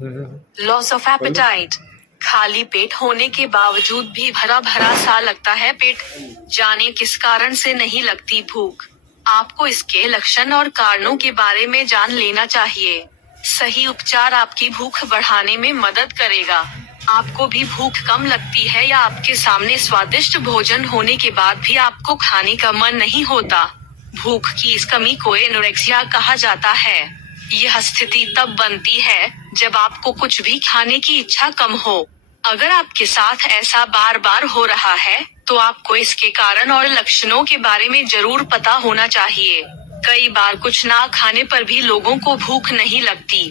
Loss of appetite, खाली पेट होने के बावजूद भी भरा भरा सा लगता है पेट। जाने किस कारण से नहीं लगती भूख। आपको इसके लक्षण और कारणों के बारे में जान लेना चाहिए। सही उपचार आपकी भूख बढ़ाने में मदद करेगा। आपको भी भूख कम लगती है या आपके सामने स्वादिष्ट भोजन होने के बाद भी आपको खाने का मन नहीं होता? भूख की इस कमी को एनोरेक्सिया कहा जाता है। यह स्थिति तब बनती है जब आपको कुछ भी खाने की इच्छा कम हो। अगर आपके साथ ऐसा बार बार हो रहा है तो आपको इसके कारण और लक्षणों के बारे में जरूर पता होना चाहिए। कई बार कुछ ना खाने पर भी लोगों को भूख नहीं लगती,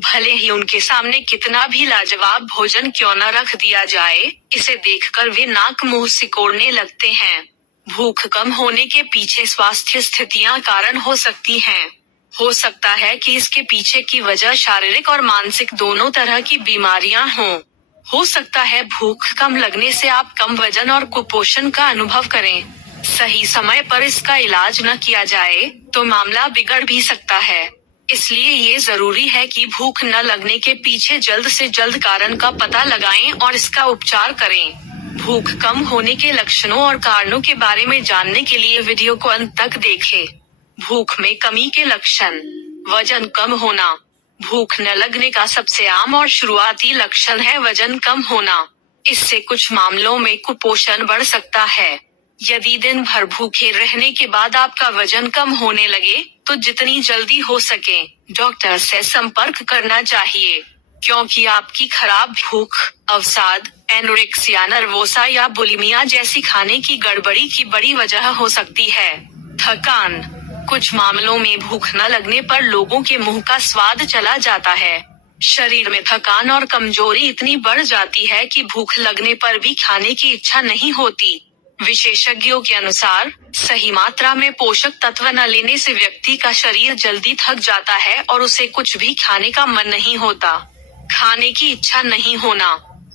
भले ही उनके सामने कितना भी लाजवाब भोजन क्यों न रख दिया जाए। इसे देखकर वे नाक मुंह सिकोड़ने लगते हैं। भूख कम होने के पीछे स्वास्थ्य स्थितियां कारण हो सकती हैं। हो सकता है कि इसके पीछे की वजह शारीरिक और मानसिक दोनों तरह की बीमारियां हों। हो सकता है भूख कम लगने से आप कम वजन और कुपोषण का अनुभव करें। सही समय पर इसका इलाज न किया जाए तो मामला बिगड़ भी सकता है। इसलिए ये जरूरी है कि भूख न लगने के पीछे जल्द से जल्द कारण का पता लगाएं और इसका उपचार करें। भूख कम होने के लक्षणों और कारणों के बारे में जानने के लिए वीडियो को अंत तक देखें। भूख में कमी के लक्षण। वजन कम होना। भूख न लगने का सबसे आम और शुरुआती लक्षण है वजन कम होना। इससे कुछ मामलों में कुपोषण बढ़ सकता है। यदि दिन भर भूखे रहने के बाद आपका वजन कम होने लगे तो जितनी जल्दी हो सके डॉक्टर से संपर्क करना चाहिए, क्योंकि आपकी खराब भूख अवसाद, एनोरेक्सिया नर्वोसा या बुलिमिया जैसी खाने की गड़बड़ी की बड़ी वजह हो सकती है। थकान। कुछ मामलों में भूख न लगने पर लोगों के मुंह का स्वाद चला जाता है। शरीर में थकान और कमजोरी इतनी बढ़ जाती है कि भूख लगने पर भी खाने की इच्छा नहीं होती। विशेषज्ञों के अनुसार सही मात्रा में पोषक तत्व न लेने से व्यक्ति का शरीर जल्दी थक जाता है और उसे कुछ भी खाने का मन नहीं होता। खाने की इच्छा नहीं होना।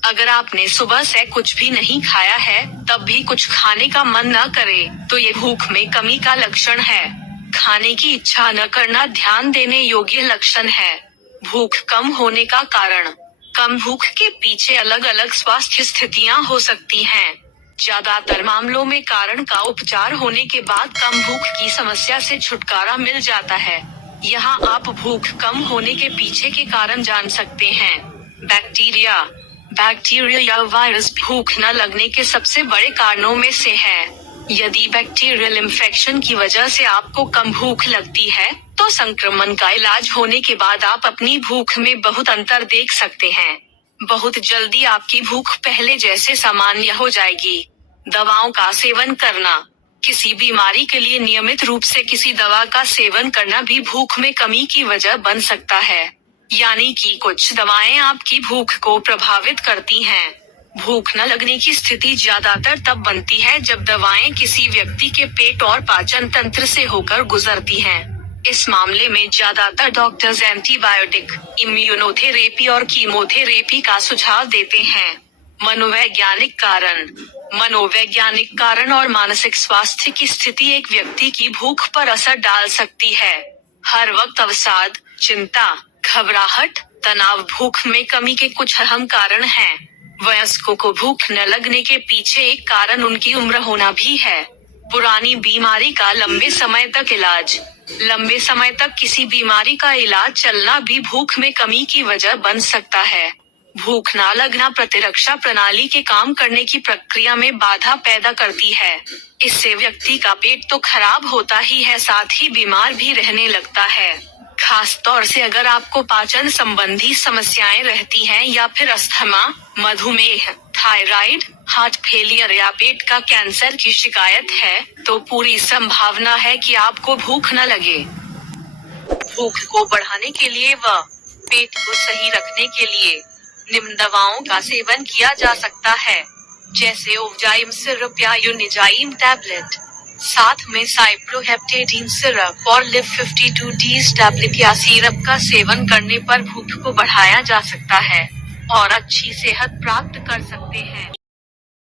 अगर आपने सुबह से कुछ भी नहीं खाया है तब भी कुछ खाने का मन न करे तो ये भूख में कमी का लक्षण है। खाने की इच्छा न करना ध्यान देने योग्य लक्षण है। भूख कम होने का कारण। कम भूख के पीछे अलग अलग स्वास्थ्य स्थितियां हो सकती हैं। ज्यादातर मामलों में कारण का उपचार होने के बाद कम भूख की समस्या से छुटकारा मिल जाता है। यहाँ आप भूख कम होने के पीछे के कारण जान सकते हैं। बैक्टीरिया या वायरस भूख न लगने के सबसे बड़े कारणों में से है। यदि बैक्टीरियल इन्फेक्शन की वजह से आपको कम भूख लगती है तो संक्रमण का इलाज होने के बाद आप अपनी भूख में बहुत अंतर देख सकते हैं। बहुत जल्दी आपकी भूख पहले जैसे सामान्य हो जाएगी। दवाओं का सेवन करना। किसी बीमारी के लिए नियमित रूप से किसी दवा का सेवन करना भी भूख में कमी की वजह बन सकता है। यानी कि कुछ दवाएं आपकी भूख को प्रभावित करती हैं। भूख न लगने की स्थिति ज्यादातर तब बनती है जब दवाएं किसी व्यक्ति के पेट और पाचन तंत्र से होकर गुजरती हैं। इस मामले में ज्यादातर डॉक्टर्स एंटीबायोटिक, इम्यूनोथेरेपी और कीमोथेरेपी का सुझाव देते हैं। मनोवैज्ञानिक कारण। मनोवैज्ञानिक कारण और मानसिक स्वास्थ्य की स्थिति एक व्यक्ति की भूख पर असर डाल सकती है। हर वक्त अवसाद, चिंता, घबराहट, तनाव भूख में कमी के कुछ अहम कारण हैं। वयस्कों को भूख न लगने के पीछे एक कारण उनकी उम्र होना भी है। पुरानी बीमारी का लंबे समय तक इलाज। लंबे समय तक किसी बीमारी का इलाज चलना भी भूख में कमी की वजह बन सकता है। भूख न लगना प्रतिरक्षा प्रणाली के काम करने की प्रक्रिया में बाधा पैदा करती है। इससे व्यक्ति का पेट तो खराब होता ही है, साथ ही बीमार भी रहने लगता है। खास तौर से अगर आपको पाचन संबंधी समस्याएं रहती हैं या फिर अस्थमा, मधुमेह, थायराइड, हार्ट फेलियर या पेट का कैंसर की शिकायत है तो पूरी संभावना है कि आपको भूख न लगे। भूख को बढ़ाने के लिए व पेट को सही रखने के लिए निम्न दवाओं का सेवन किया जा सकता है, जैसे ओवजाइम सिरप या यूनिजाइम टैबलेट। साथ में साइप्रोहेप्टेडीन सिरप और लिव 52D टैबलेट या सिरप का सेवन करने पर भूख को बढ़ाया जा सकता है और अच्छी सेहत प्राप्त कर सकते हैं।